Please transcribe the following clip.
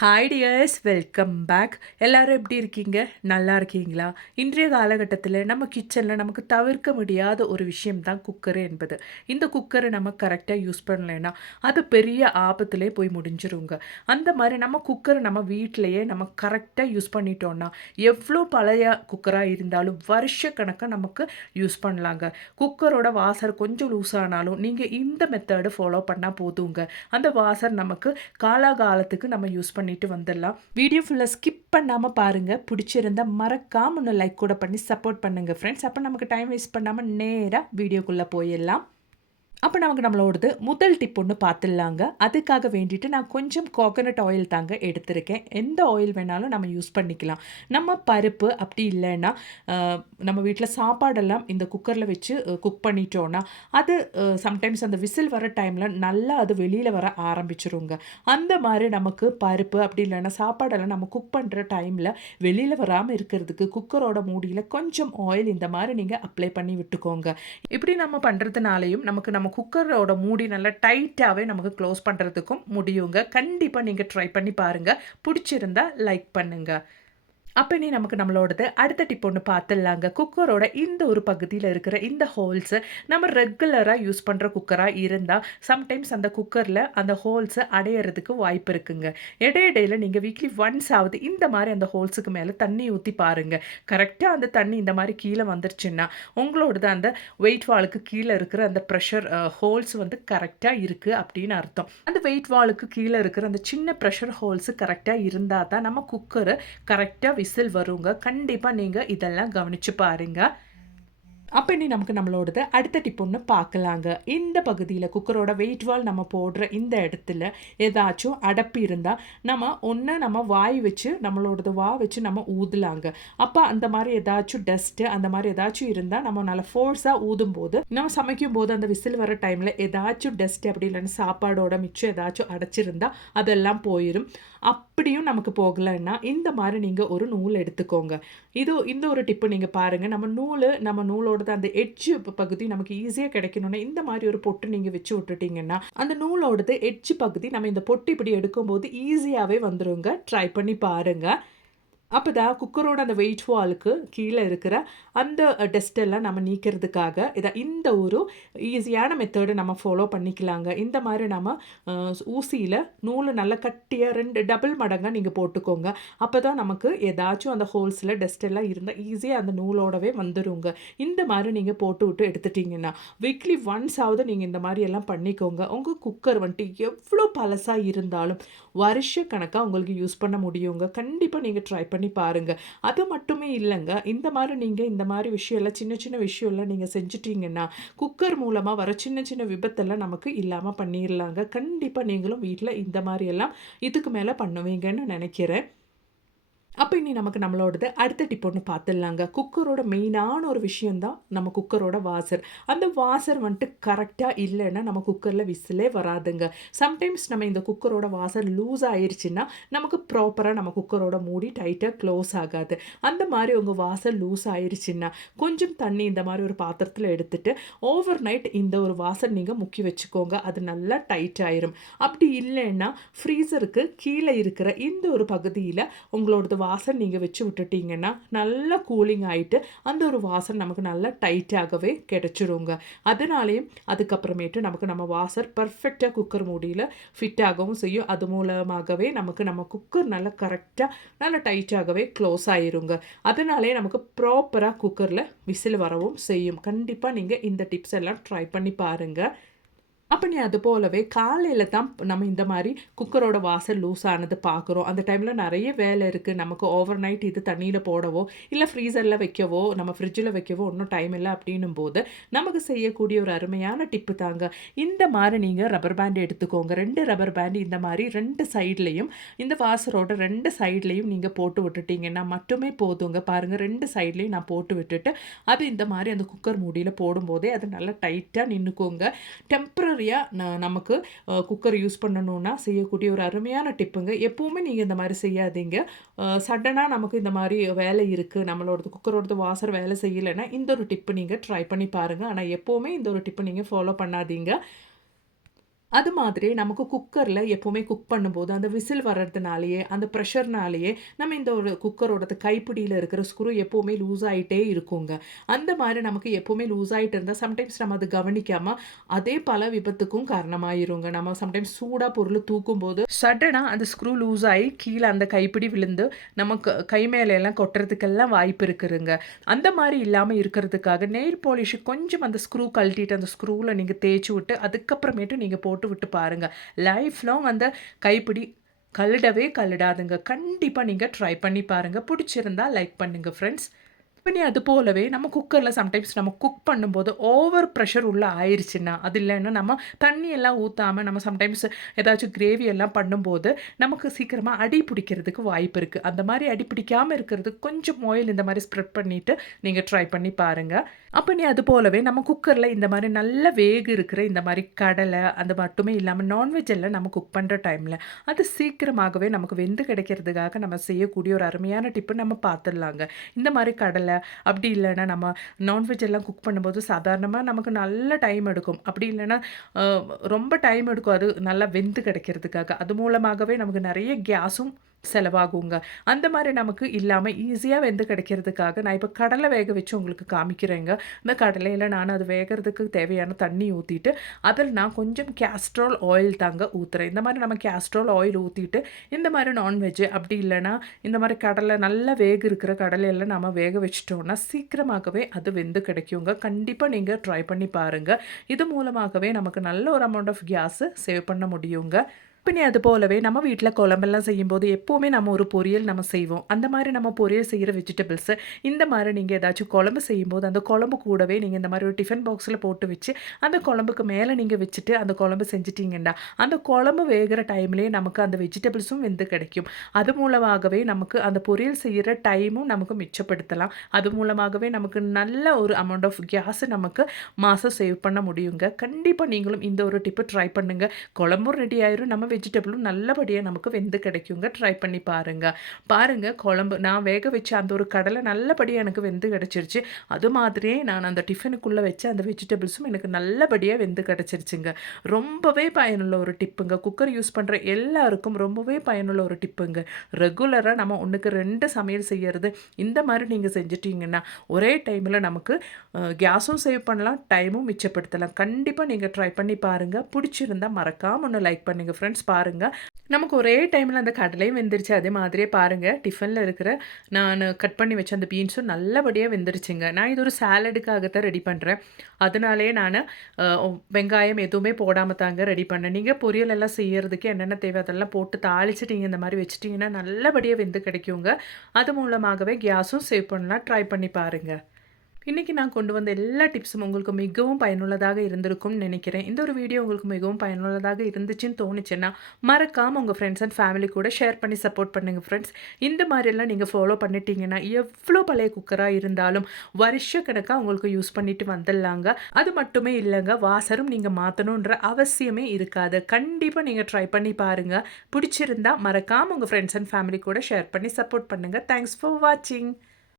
Hi tears welcome back எல்லோரும் எப்படி இருக்கீங்க? நல்லா இருக்கீங்களா? இன்றைய காலகட்டத்தில் நம்ம கிச்சனில் நமக்கு தவிர்க்க முடியாத ஒரு விஷயம் தான் குக்கரு என்பது. இந்த குக்கரை நம்ம கரெக்டாக யூஸ் பண்ணலைன்னா அது பெரிய ஆபத்திலே போய் முடிஞ்சிருங்க. அந்த மாதிரி நம்ம குக்கரை நம்ம வீட்டிலையே நம்ம கரெக்டாக யூஸ் பண்ணிட்டோம்னா எவ்வளோ பழைய குக்கராக இருந்தாலும் வருஷ கணக்காக நமக்கு யூஸ் பண்ணலாங்க. குக்கரோட வாசர் கொஞ்சம் லூஸ் ஆனாலும் நீங்கள் இந்த மெத்தடு ஃபாலோ பண்ணால் போதுங்க. அந்த வாசர் நமக்கு காலாகாலத்துக்கு நம்ம யூஸ் பண்ணிட்டு வந்துடலாம். வீடியோ ஃபுல்லாக ஸ்கிப் பண்ணாமல் பாருங்கள் பிடிச்சிருந்தா மறக்காம ஒன்று லைக் கூட பண்ணி சப்போர்ட் பண்ணுங்கள் ஃப்ரெண்ட்ஸ் அப்போ நமக்கு டைம் வேஸ்ட் பண்ணாமல் நேராக வீடியோக்குள்ளே போயிடலாம். அப்போ நமக்கு நம்மளோடது முதல் டிப் ஒன்று பார்த்துடலாங்க அதுக்காக வேண்டிட்டு நான் கொஞ்சம் கோகனட் ஆயில் தாங்க எடுத்திருக்கேன். எந்த ஆயில் வேணாலும் நம்ம யூஸ் பண்ணிக்கலாம். நம்ம பருப்பு அப்படி இல்லைன்னா நம்ம வீட்டில் சாப்பாடெல்லாம் இந்த குக்கரில் வச்சு குக் பண்ணிட்டோன்னா அது சம்டைம்ஸ் அந்த விசில் வர டைமில் நல்லா அது வெளியில் வர ஆரம்பிச்சிருங்க. அந்த மாதிரி நமக்கு பருப்பு அப்படி இல்லைன்னா சாப்பாடெல்லாம் நம்ம குக் பண்ணுற டைமில் வெளியில் வராமல் இருக்கிறதுக்கு குக்கரோட மூடியில் கொஞ்சம் ஆயில் இந்த மாதிரி நீங்கள் அப்ளை பண்ணி விட்டுக்கோங்க. இப்படி நம்ம பண்ணுறதுனாலையும் நமக்கு நம்ம குக்கரோட மூடி நல்லா டைட்டாகவே நமக்கு க்ளோஸ் பண்ணுறதுக்கும் முடியுங்க. கண்டிப்பாக நீங்கள் ட்ரை பண்ணி பாருங்கள் பிடிச்சிருந்தா லைக் பண்ணுங்கள் அப்போ நீ நமக்கு நம்மளோடது. அடுத்த டிப் ஒன்று பார்த்துடலாங்க குக்கரோட இந்த ஒரு பகுதியில் இருக்கிற இந்த ஹோல்ஸை நம்ம ரெகுலராக யூஸ் பண்ணுற குக்கராக இருந்தால் சம்டைம்ஸ் அந்த குக்கரில் அந்த ஹோல்ஸை அடையிறதுக்கு வாய்ப்பு இருக்குங்க. இடையிடையில் நீங்கள் வீக்லி ஒன்ஸ் ஆகுது இந்த மாதிரி அந்த ஹோல்ஸுக்கு மேலே தண்ணி ஊற்றி பாருங்கள் கரெக்டாக அந்த தண்ணி இந்த மாதிரி கீழே வந்துருச்சுன்னா உங்களோடது அந்த வெயிட் வாலுக்கு கீழே இருக்கிற அந்த ப்ரெஷர் ஹோல்ஸ் வந்து கரெக்டாக இருக்குது அப்படின்னு அர்த்தம். அந்த வெயிட் வாலுக்கு கீழே இருக்கிற அந்த சின்ன ப்ரெஷர் ஹோல்ஸு கரெக்டாக இருந்தால் தான் நம்ம குக்கரை கரெக்டாக விசில் வருங்க. கண்டிப்பாக நீங்கள் இதெல்லாம் கவனிச்சு பாருங்க. அப்போ இனி நமக்கு நம்மளோடது அடுத்த டிப் ஒன்று பார்க்கலாங்க இந்த பகுதியில் குக்கரோட வெயிட் வால் நம்ம போடுற இந்த இடத்துல ஏதாச்சும் அடப்பு இருந்தால் நம்ம ஒன்று நம்ம வாய் வச்சு நம்மளோடது வா வச்சு நம்ம ஊதலாங்க. அப்போ அந்த மாதிரி ஏதாச்சும் டஸ்ட்டு அந்த மாதிரி ஏதாச்சும் இருந்தால் நம்ம நல்லா ஃபோர்ஸாக ஊதும் போது நம்ம சமைக்கும் போது அந்த விசில் வர டைமில் ஏதாச்சும் டஸ்ட் அப்படி இல்லைன்னா சாப்பாடோட மிச்சம் ஏதாச்சும் அடைச்சிருந்தா அதெல்லாம் போயிடும் அப்படியும் நமக்கு போகலைன்னா இந்த மாதிரி நீங்கள் ஒரு நூல் எடுத்துக்கோங்க. இது இந்த ஒரு டிப்பு நீங்கள் பாருங்கள் நம்ம நூல் நம்ம நூலோட நூலோடது அந்த எட்ஜ் பகுதி நமக்கு ஈஸியாக கிடைக்கணும்னா இந்த மாதிரி ஒரு பொட்டு நீங்கள் வச்சு விட்டுட்டீங்கன்னா அந்த நூலோடது எட்ஜ் பகுதி நம்ம இந்த பொட்டு இப்படி எடுக்கும்போது ஈஸியாகவே வந்துடுங்க ட்ரை பண்ணி பாருங்கள் அப்போ தான் குக்கரோட அந்த வெயிட் வாலுக்கு கீழே இருக்கிற அந்த டஸ்ட் எல்லாம் நம்ம நீக்கிறதுக்காக இதை இந்த ஒரு ஈஸியான மெத்தடு நம்ம ஃபாலோ பண்ணிக்கலாங்க. இந்த மாதிரி நம்ம ஊசியில் நூல் நல்லா கட்டியாக ரெண்டு டபுள் மடங்காக நீங்கள் போட்டுக்கோங்க. அப்போ தான் நமக்கு ஏதாச்சும் அந்த ஹோல்ஸில் டஸ்ட் எல்லாம் இருந்தால் ஈஸியாக அந்த நூலோடவே வந்துருங்க. இந்த மாதிரி நீங்கள் போட்டு விட்டு எடுத்துட்டிங்கன்னா வீக்லி ஒன்ஸ் ஆகுது நீங்கள் இந்த மாதிரி எல்லாம் பண்ணிக்கோங்க. உங்கள் குக்கர் வந்துட்டு எவ்வளோ பழசாக இருந்தாலும் வருஷ கணக்காக உங்களுக்கு யூஸ் பண்ண முடியுங்க. கண்டிப்பாக நீங்கள் ட்ரை பண்ணி பண்ணி பாருங்கள் அது மட்டுமே இல்லைங்க. இந்த மாதிரி நீங்கள் இந்த மாதிரி விஷயம்லாம் சின்ன சின்ன விஷயம்லாம் நீங்கள் செஞ்சிட்டிங்கன்னா குக்கர் மூலமாக வர சின்ன சின்ன விபத்தெல்லாம் நமக்கு இல்லாமல் பண்ணிடலாங்க கண்டிப்பாக நீங்களும் வீட்டில் இந்த மாதிரியெல்லாம் இதுக்கு மேலே பண்ணுவீங்கன்னு நினைக்கிறேன். அப்போ இனி நமக்கு நம்மளோடது அடுத்த டிப் ஒன்று பார்த்துடலாங்க குக்கரோட மெயினான ஒரு விஷயந்தான் நம்ம குக்கரோட வாசர். அந்த வாசர் வந்துட்டு கரெக்டாக இல்லைன்னா நம்ம குக்கரில் விசிலே வராதுங்க. சம்டைம்ஸ் நம்ம இந்த குக்கரோட வாசர் லூஸ் ஆயிடுச்சுன்னா நமக்கு ப்ராப்பராக நம்ம குக்கரோட மூடி டைட்டாக க்ளோஸ் ஆகாது. அந்த மாதிரி உங்கள் வாசர் லூஸ் ஆயிடுச்சுன்னா கொஞ்சம் தண்ணி இந்த மாதிரி ஒரு பாத்திரத்தில் எடுத்துட்டு ஓவர் நைட் இந்த ஒரு வாசர் நீங்கள் முக்கி வச்சுக்கோங்க. அது நல்லா டைட் ஆயிரும். அப்படி இல்லைன்னா ஃப்ரீசருக்கு கீழே இருக்கிற இந்த ஒரு பகுதியில் உங்களோடது வாசன் நீங்கள் வச்சு விட்டுட்டீங்கன்னா நல்லா கூலிங் ஆகிட்டு அந்த ஒரு வாசன் நமக்கு நல்லா டைட்டாகவே கிடச்சிருங்க. அதனாலேயும் அதுக்கப்புறமேட்டு நமக்கு நம்ம வாசர் பர்ஃபெக்டாக குக்கர் மூடியில் ஃபிட் ஆகவும் செய்யும். அது மூலமாகவே நமக்கு நம்ம குக்கர் நல்லா கரெக்டாக நல்லா டைட்டாகவே க்ளோஸ் ஆயிருங்க. அதனாலே நமக்கு ப்ராப்பராக குக்கரில் விசில் வரவும் செய்யும். கண்டிப்பாக நீங்கள் இந்த டிப்ஸ் எல்லாம் ட்ரை பண்ணி பாருங்கள் அப்போ நீ அது போலவே காலையில் தான் நம்ம இந்த மாதிரி குக்கரோட வாசல் லூஸ் ஆனது பார்க்குறோம் அந்த டைமில் நிறைய வேலை இருக்குது நமக்கு ஓவர் நைட் இது தண்ணியில் போடவோ இல்லை ஃப்ரீசரில் வைக்கவோ நம்ம ஃப்ரிட்ஜில் வைக்கவோ ஒன்றும் டைம் இல்லை அப்படின்னும் போது நமக்கு செய்யக்கூடிய ஒரு அருமையான டிப்பு தாங்க. இந்த மாதிரி நீங்கள் ரப்பர் பேண்ட் எடுத்துக்கோங்க. ரெண்டு ரப்பர் பேண்ட் இந்த மாதிரி ரெண்டு சைட்லேயும் இந்த வாசரோட ரெண்டு சைட்லேயும் நீங்கள் போட்டு விட்டுட்டீங்கன்னா மட்டுமே போதுங்க. பாருங்கள் ரெண்டு சைட்லேயும் நான் போட்டு விட்டுட்டு அது இந்த மாதிரி அந்த குக்கர் மூடியில் போடும்போதே அது நல்லா டைட்டாக நின்றுக்கோங்க டெம்பரரியாக நமக்கு குக்கர் யூஸ் பண்ணணும்னா செய்யக்கூடிய ஒரு அருமையான டிப்புங்க எப்போவுமே நீங்கள் இந்த மாதிரி செய்யாதீங்க. சடனாக நமக்கு இந்த மாதிரி வேலை இருக்குது நம்மளோடது குக்கரோடது வாசர் வேலை செய்யலைன்னா இந்த ஒரு டிப்பு நீங்கள் ட்ரை பண்ணி பாருங்கள் ஆனால் எப்போவுமே இந்த ஒரு டிப்பு நீங்கள் ஃபாலோ பண்ணாதீங்க. அது மாதிரி நமக்கு குக்கரில் எப்போவுமே குக் பண்ணும்போது, அந்த விசில் வர்றதுனாலேயே, அந்த ப்ரெஷர்னாலேயே நம்ம இந்த ஒரு குக்கரோடது கைப்பிடியில் இருக்கிற ஸ்க்ரூ எப்போவுமே லூஸ் ஆகிட்டே இருக்குங்க. அந்த மாதிரி நமக்கு எப்போவுமே லூஸ் ஆகிட்டு இருந்தால் சம்டைம்ஸ் நம்ம அதை கவனிக்காமல் அதே பல விபத்துக்கும் காரணமாயிருங்க. நம்ம சம்டைம்ஸ் சூடாக பொருள் தூக்கும் தூக்கும்போது, சடனாக அந்த ஸ்க்ரூ லூஸ் ஆகி கீழே அந்த கைப்பிடி விழுந்து, நமக்கு கை மேல எல்லாம் கொட்டுறதுக்கெல்லாம் வாய்ப்பு இருக்குதுங்க. அந்த மாதிரி இல்லாமல் இருக்கிறதுக்காக, நெயில் பாலிஷ் கொஞ்சம் அந்த ஸ்க்ரூ கழட்டிட்டு, அந்த ஸ்க்ரூவில் நீங்கள் தேய்ச்சு விட்டு, அதுக்கப்புறமேட்டு நீங்கள் போட்டு விட்டு பாருங்க. லைஃப் லாங் அந்த கைப்பிடி கல்லிடவே கல்லிடாதுங்க கண்டிப்பாக நீங்க ட்ரை பண்ணி பாருங்க. பிடிச்சிருந்தா லைக் பண்ணுங்க ஃப்ரெண்ட்ஸ். பின்னி அது போலவே நம்ம குக்கரில் சம்டைம்ஸ் நம்ம குக் பண்ணும்போது ஓவர் ப்ரெஷர் உள்ள ஆயிடுச்சுன்னா அது இல்லைன்னா நம்ம தண்ணியெல்லாம் ஊற்றாமல் நம்ம சம்டைம்ஸ் ஏதாச்சும் கிரேவி எல்லாம் பண்ணும்போது, நமக்கு சீக்கிரமாக அடி பிடிக்கிறதுக்கு வாய்ப்பு இருக்குது அந்த மாதிரி அடி பிடிக்காமல் இருக்கிறதுக்கு கொஞ்சம் ஆயில் இந்த மாதிரி ஸ்ப்ரெட் பண்ணிவிட்டு நீங்கள் ட்ரை பண்ணி பாருங்கள் அப்போ நீ அது போலவே நம்ம குக்கரில் இந்த மாதிரி நல்ல வேகு இருக்கிற இந்த மாதிரி கடலை, அது மட்டுமே இல்லாமல் நான்வெஜ் எல்லாம் நம்ம குக் பண்ணுற டைமில் அது சீக்கிரமாகவே நமக்கு வெந்து கிடைக்கிறதுக்காக நம்ம செய்யக்கூடிய ஒரு அருமையான டிப்பு நம்ம பார்த்துடலாங்க. இந்த மாதிரி கடலை, அப்படி இல்லைன்னா நம்ம நான்வெஜ் எல்லாம் குக் பண்ணும்போது சாதாரணமாக நமக்கு நல்ல டைம் எடுக்கும். அப்படி இல்லைன்னா ரொம்ப டைம் எடுக்கும் அது நல்லா வெந்து கிடைக்கிறதுக்காக. அது மூலமாகவே நமக்கு நிறைய கேஸும் செலவாகுங்க. அந்த மாதிரி நமக்கு இல்லாமல் ஈஸியாக வெந்து கிடைக்கிறதுக்காக, நான் இப்போ கடலை வேக வச்சு உங்களுக்கு காமிக்கிறேங்க. இந்த கடலையில் நான் அது வேகறதுக்கு தேவையான தண்ணி ஊற்றிட்டு அதில் நான் கொஞ்சம் கேஸ்ட்ரால் ஆயில் தாங்க ஊற்றுறேன் இந்த மாதிரி நம்ம கேஸ்ட்ரால் ஆயில் ஊற்றிட்டு இந்த மாதிரி நான்வெஜ் அப்படி இல்லைனா இந்த மாதிரி கடலை நல்லா வேக இருக்கிற கடலையெல்லாம் நம்ம வேக வச்சுட்டோம்னா, சீக்கிரமாகவே அது வெந்து கிடைக்குங்க. கண்டிப்பாக நீங்கள் ட்ரை பண்ணி பாருங்கள் இது மூலமாகவே நமக்கு நல்ல ஒரு அமௌண்ட் ஆஃப் கேஸ் சேவ் பண்ண முடியுங்க. பின்னி அது போலவே நம்ம வீட்டில் குழம்பெல்லாம் செய்யும்போது, எப்போவுமே நம்ம ஒரு பொரியல் நம்ம செய்வோம். அந்த மாதிரி நம்ம பொரியல் செய்கிற வெஜிடபிள்ஸு இந்த மாதிரி நீங்கள் ஏதாச்சும் குழம்பு செய்யும்போது, அந்த குழம்பு கூடவே நீங்கள் இந்த மாதிரி ஒரு டிஃபன் பாக்ஸில் போட்டு வச்சு, அந்த குழம்புக்கு மேலே நீங்கள் வச்சுட்டு, அந்த குழம்பு செஞ்சுட்டீங்கன்னா, அந்த குழம்பு வேகிற டைம்லேயே நமக்கு அந்த வெஜிடபிள்ஸும் வெந்து கிடைக்கும். அது மூலமாகவே நமக்கு அந்த பொரியல் செய்கிற டைமும் நமக்கு மிச்சப்படுத்தலாம். அது மூலமாகவே நமக்கு நல்ல ஒரு அமௌண்ட் ஆஃப் கேஸ் நமக்கு மாதம் சேவ் பண்ண முடியுங்க. கண்டிப்பாக நீங்களும் இந்த ஒரு டிப்பு ட்ரை பண்ணுங்க. குழம்பும் ரெடி ஆயிரும். நம்ம வெஜிடபிளும் நல்லபடியாக நமக்கு வெந்து கிடைக்குங்க. ட்ரை பண்ணி பாருங்க. பாருங்க குழம்பு நான் வேக வச்ச அந்த ஒரு கடலை நல்லபடியாக எனக்கு வெந்து கிடச்சிருச்சு அது மாதிரியே நான் அந்த டிஃபனுக்குள்ளே வச்ச அந்த வெஜிடபிள்ஸும் எனக்கு நல்லபடியாக வெந்து கிடச்சிருச்சுங்க ரொம்பவே பயனுள்ள ஒரு டிப்புங்க. குக்கர் யூஸ் பண்ணுற எல்லாருக்கும் ரொம்பவே பயனுள்ள ஒரு டிப்புங்க. ரெகுலராக நம்ம 1க்கு 2 சமையல் செய்கிறது இந்த மாதிரி நீங்கள் செஞ்சிட்டிங்கன்னா ஒரே டைமில் நமக்கு கேஸும் சேவ் பண்ணலாம், டைமும் மிச்சப்படுத்தலாம். கண்டிப்பாக நீங்கள் ட்ரை பண்ணி பாருங்கள் பிடிச்சிருந்தால் மறக்காம ஒன்று லைக் பண்ணுங்கள் ஃப்ரெண்ட்ஸ். பாருங்க. நமக்கு ஒரே டைமில் அந்த கடலையும் வெந்துருச்சு. அதே மாதிரியே பாருங்க, டிஃபனில் இருக்கிற நான் கட் பண்ணி வச்ச அந்த பீன்ஸும் நல்லபடியாக வெந்துருச்சுங்க. நான் இது ஒரு சாலடுக்காக தான் ரெடி பண்ணுறேன் அதனாலேயே நான் வெங்காயம் எதுவுமே போடாமல் தாங்க ரெடி பண்ணேன். நீங்கள் பொரியல் எல்லாம் செய்யறதுக்கு என்னென்ன தேவை அதெல்லாம் போட்டு தாளிச்சிட்டிங்க இந்த மாதிரி வச்சுட்டிங்கன்னா நல்லபடியாக வெந்து கிடைக்குங்க. அது மூலமாகவே கேஸும் சேவ் பண்ணலாம். ட்ரை பண்ணி பாருங்கள் இன்றைக்கி நான் கொண்டு வந்த எல்லா டிப்ஸும் உங்களுக்கு மிகவும் பயனுள்ளதாக இருந்திருக்கும்னு நினைக்கிறேன். இந்த ஒரு வீடியோ உங்களுக்கு மிகவும் பயனுள்ளதாக இருந்துச்சுன்னு தோணுச்சுன்னா, மறக்காமல் உங்கள் ஃப்ரெண்ட்ஸ் அண்ட் ஃபேமிலி கூட ஷேர் பண்ணி சப்போர்ட் பண்ணுங்கள் ஃப்ரெண்ட்ஸ். இந்த மாதிரியெல்லாம் நீங்கள் ஃபாலோ பண்ணிட்டீங்கன்னா, எவ்வளோ பழைய குக்கராக இருந்தாலும் வருஷக்கணக்காக உங்களுக்கு யூஸ் பண்ணிட்டு வந்துடலாங்க. அது மட்டுமே இல்லைங்க வாசரும் நீங்கள் மாற்றணுன்ற அவசியமே இருக்காது. கண்டிப்பாக நீங்கள் ட்ரை பண்ணி பாருங்கள் பிடிச்சிருந்தா மறக்காம உங்கள் ஃப்ரெண்ட்ஸ் அண்ட் ஃபேமிலி கூட ஷேர் பண்ணி சப்போர்ட் பண்ணுங்கள் தேங்க்ஸ் ஃபார் வாட்சிங்.